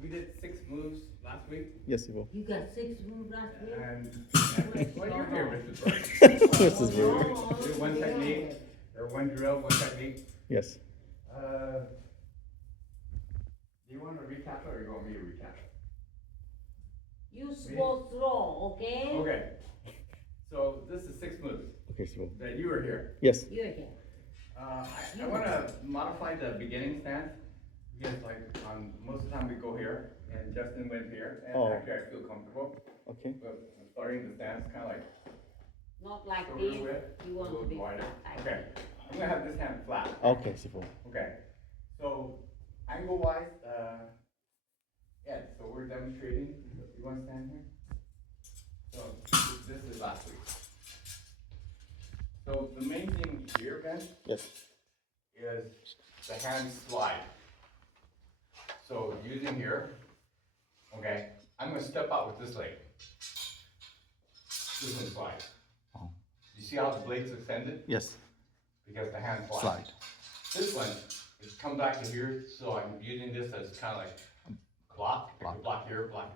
we did 6 moves last week. Yes, Sibo. You got 6 moves last week? And well, you're here, Mrs. Burke. Mrs. We Burke. did one technique, or one drill, one technique. Yes. Do you want to recap it or you want me to recap it? You supposed to roll, okay? Okay. So this is 6 moves Okay, Sibo. that you were here. Yes. You're here. I want to modify the beginning stance because, like, on most of the time we go here, and Justin went here, and Oh. actually I feel comfortable. Okay. But starting the stance, kind of like Not like a this. little bit, You a want to little be wider. like Okay. I'm gonna have this hand flat. Okay, Sibo. Okay. So angle-wise, yeah. So we're demonstrating. You want to stand here? So this is last week. So the main thing here, Ben, Yes. is the hand slide. So using here, okay, I'm gonna step out with this leg. This one slides. Oh. You see how the blade's extended? Yes. Because the hand slides. Slide. This one is come back to here, so I'm using this as kind of like block. I could block here, block.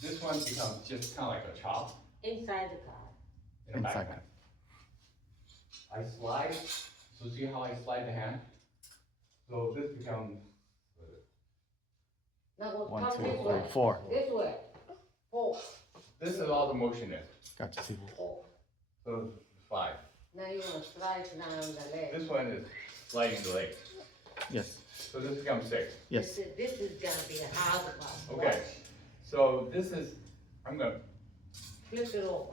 This one becomes just kind of like a chop inside the car. in the Inside. back. I slide, so see how I slide the hand? So this becomes, Now go 1, come 2, this 3, way. 4. This way. 4. this is all the motion is. Gotcha, Sibo. 4. So 5. Now you want to slide down the leg. This one is sliding the leg. Yes. So this becomes 6. Yes. This is gonna be a hard one. Okay. So this is, I'm gonna, Flip it over.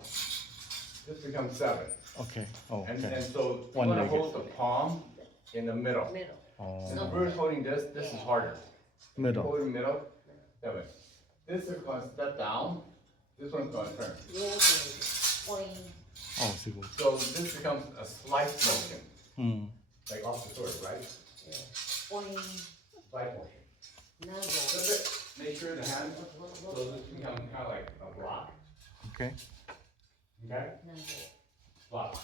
this becomes 7. Okay. Oh, And okay. so you One wanna legged. hold the palm in the middle. Middle. Oh. And if Bruce holding this is harder. Middle. Hold in the middle, that way. This is gonna step down, this one's gonna turn. Point. Oh, Sibo. So this becomes a slice motion, Hmm. like off the sword, right? Yeah. Point. Slice motion. Now go. Flip it, make sure the hand, so this becomes kind of like a block, Okay. okay? Now go. Block.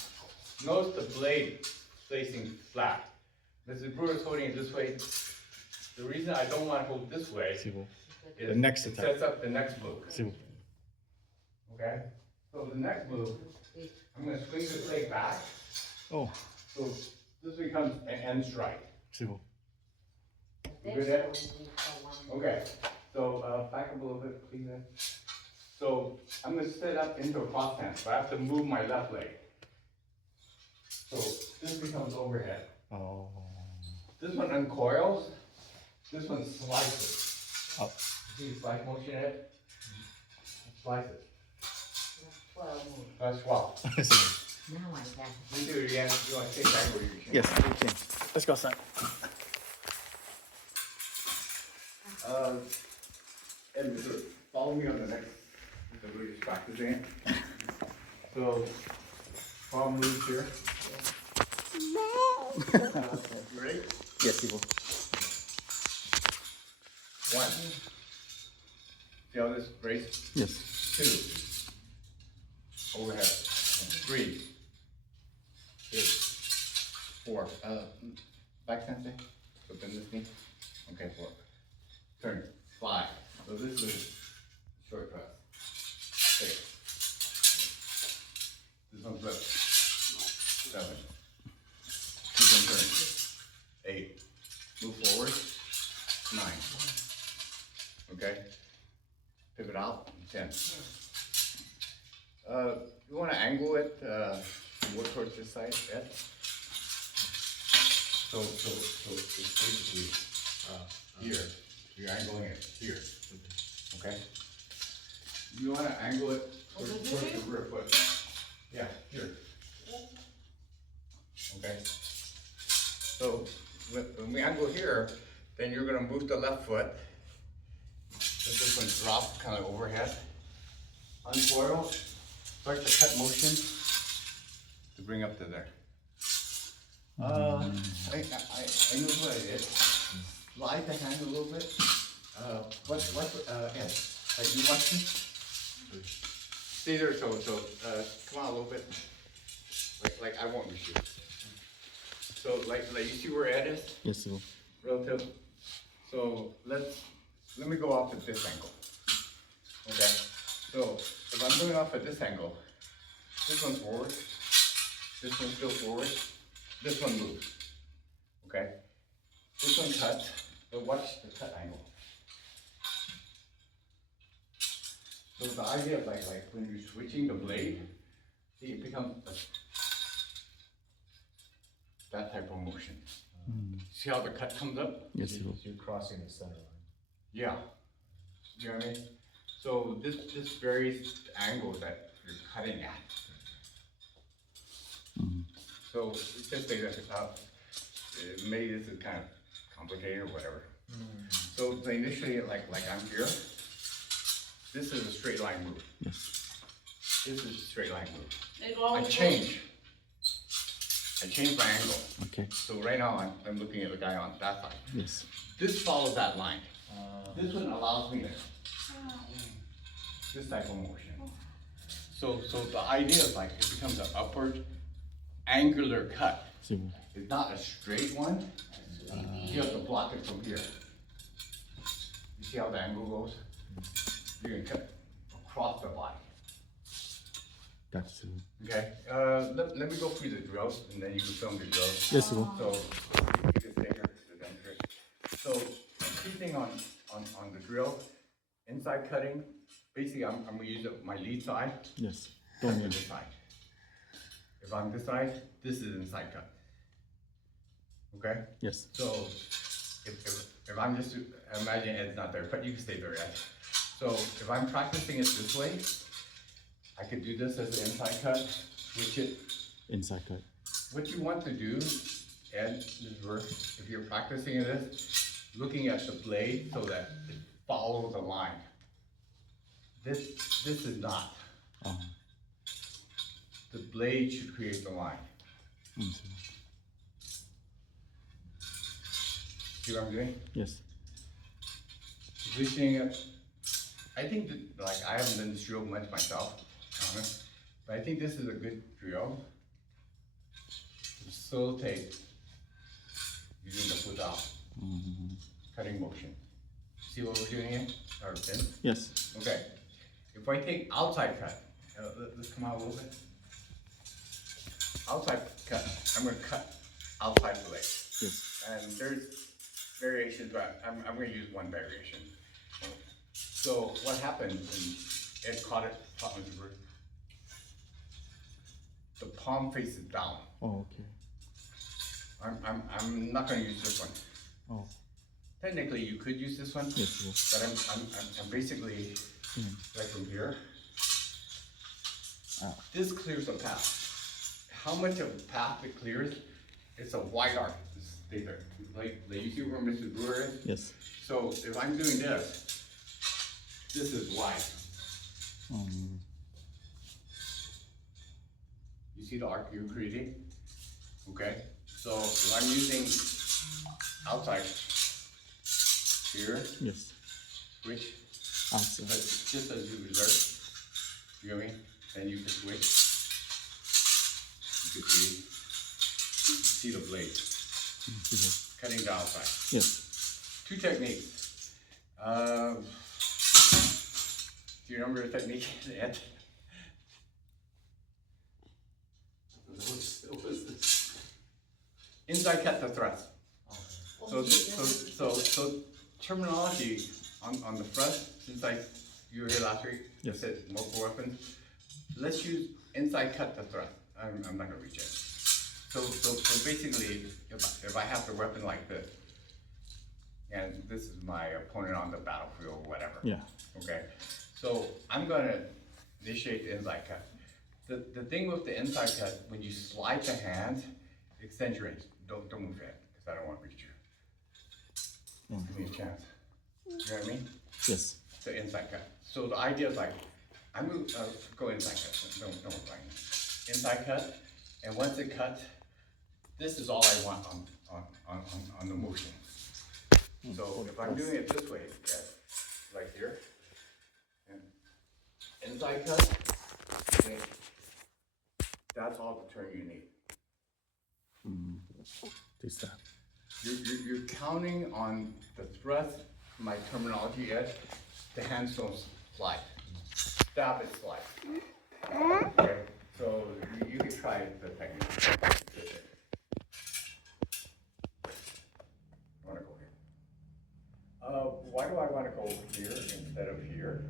Notice the blade facing flat. Mrs. Brewer is holding it this way. The reason I don't want to hold this way Sibo. is The next it attack. sets up the next move, Sibo. okay? So the next move, I'm gonna swing this leg back, Oh, so this becomes an end strike. Sibo. You good at it? Okay, so back up a little bit, please. Ed. So I'm gonna set up into a cross stance, but I have to move my left leg. So this becomes overhead. Oh. This one uncoils, this one slices. Up. See the slice motion in it? Slices. 12 more. That's 12. Sibo. Now I got it. We do it again. You want to take back where you can. Yes, okay. Let's go, son. And Mr. Follow me on the next. So we're just practicing it. So, palm moves here. You ready? Yes, Sibo. 1. See how this brace? Yes. 2. Overhead. 3. 4. Back stance. Open this knee. Okay, 4. Turn. 5. So this is short press. 6. This one's flip. 7. This one turn. 8. Move forward. 9. Okay. Pivot out. 10. You want to angle it more towards this side, Ed? So it's basically here. You're angling it here. Okay. You want to angle it towards the rear foot. Yeah, here. Okay. So when we angle here, then you're going to move the left foot. Let this one drop kind of overhead. Uncoil. Start the cut motion to bring up to there. I know what I did. Slide the hand a little bit. Ed, you watch me? Stay there, so, come on a little bit. Like I won't miss you. So, like you see where Ed is? Yes, Sibo. Relative. So let me go off at this angle. Okay, so if I'm going off at this angle, this one's forward, this one's still forward, this one moves. Okay, this one cuts, but watch the cut angle. So the idea of like when you're switching the blade, see, it becomes that type of motion. See how the cut comes up? Yes, So you're crossing the center line. Yeah. You know what I mean? So this varies the angle that you're cutting at. So it's just like that. Maybe this is kind of complicated or whatever. So initially, like I'm here, this is a straight line move. Yes. This is a straight line move. They go I change my angle. Okay. So right now I'm looking at the guy on that side. Yes. This follows that line. This one allows me to this type of motion. So the idea is like it becomes an upward angular cut. See. It's not a straight one. You have to block it from here. You see how the angle goes? You can cut across the body. That's true. Okay. Let me go through the drills and then you can film the drills. Yes, sir. So you can stay here to demonstrate. So key thing on the drill, inside cutting. Basically, I'm gonna use my lead side. Yes. Cut Don't to need. this side. If I'm this side, this is inside cut. Okay. Yes. So if I'm just imagine Ed's not there, but you can stay there, Ed. So if I'm practicing it this way, I could do this as an inside cut, switch it. Inside cut. What you want to do, Ed, is if you're practicing this, looking at the blade so that it follows the line. This is not. The blade should create the line. See what I'm doing? Yes. Positioning it. I think that, like, I haven't done this drill much myself, honest, but I think this is a good drill to facilitate using the Pudao cutting motion. See what we're doing here? Or pin? Yes. Okay. If I take outside cut, let's come out a little bit. Outside cut, I'm gonna cut outside the leg. Yes. And there's variations, but I'm gonna use one variation. So what happened, and Ed caught me the word. The palm faces down. Oh, okay. I'm not gonna use this one. Oh. Technically, you could use this one, Yes, sir. but I'm basically like from here. This clears the path. How much of the path it clears? It's a wide arc. Stay there. Like you see where Mr. Brewer is? Yes. So if I'm doing this is wide. You see the arc you're creating? Okay. So if I'm using outside here, Yes. switch, Outside. but just as you would learn, you know what I mean? Then you can switch. You can see the blade cutting the outside. Yes. Two techniques. Do you remember the technique, Ed? What was this? Inside cut the thrust. So terminology on the front, since you were here last week, you Yes. said multiple weapons. Let's use inside cut the thrust. I'm not gonna reach it. So basically, if I have the weapon like this, and this is my opponent on the battlefield or whatever. Yeah. Okay, so I'm gonna initiate the inside cut. The thing with the inside cut, when you slide the hand, extend your range. Don't move your head, because I don't want to reach you. Give me a chance. You know what I mean? Yes. The inside cut. So the idea is like, I move, go inside cut. Don't worry. Inside cut, and once it cuts, this is all I want on the motion. So if I'm doing it this way, like here, and inside cut, okay, that's all the turn you need. This time. you're counting on the thrust, my terminology is, the handstone slide. Stab it slide. Okay, so you can try the technique. I wanna go here. Why do I wanna go here instead of here?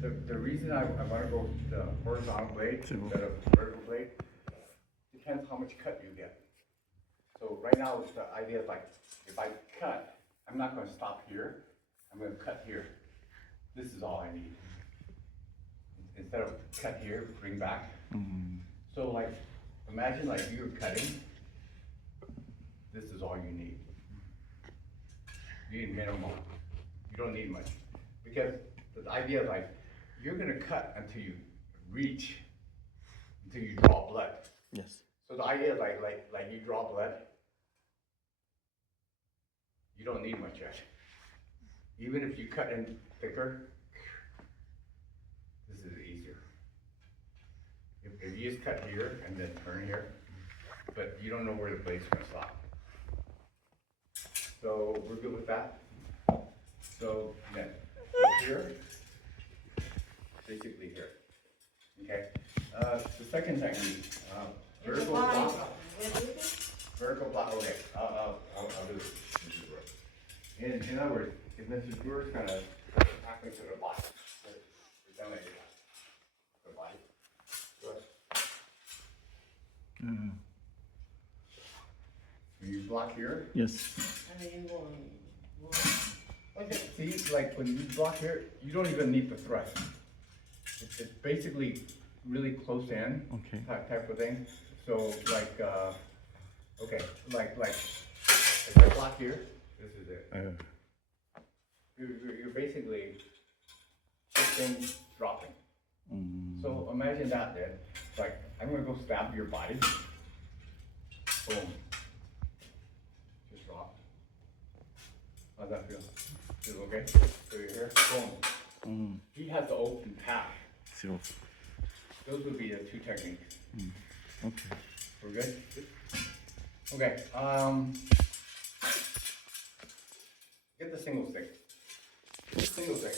The reason I wanna go the horizontal blade instead of vertical blade depends how much cut you get. So right now, the idea is like, if I cut, I'm not gonna stop here, I'm gonna cut here. This is all I need. Instead of cut here, bring back. So like, imagine like you're cutting, this is all you need. You need minimal, you don't need much. Because the idea is like, you're gonna cut until you reach, until you draw blood. Yes. So the idea is like you draw blood, you don't need much yet. Even if you cut in thicker, this is easier. If you just cut here and then turn here, but you don't know where the blade's gonna stop. So we're good with that. So then, here, basically here, okay? The second technique, vertical block. Vertical block, okay, I'll do this. In other words, if Mrs. Brewer's kind of tackling to the body, down like the body. Go ahead. You block here. Yes. And then you go. See, like when you block here, you don't even need the thrust. It's basically really close in Okay. type of thing. So like, okay, like if I block here, this is it. You're basically shifting, dropping. So imagine that then. Like I'm gonna go stab your body. Boom. Just drop. How's that feel? Feel okay? So you're here. Boom. He has the open path. So, Those would be the two techniques. okay. We're good? Okay, get the single stick. Single stick.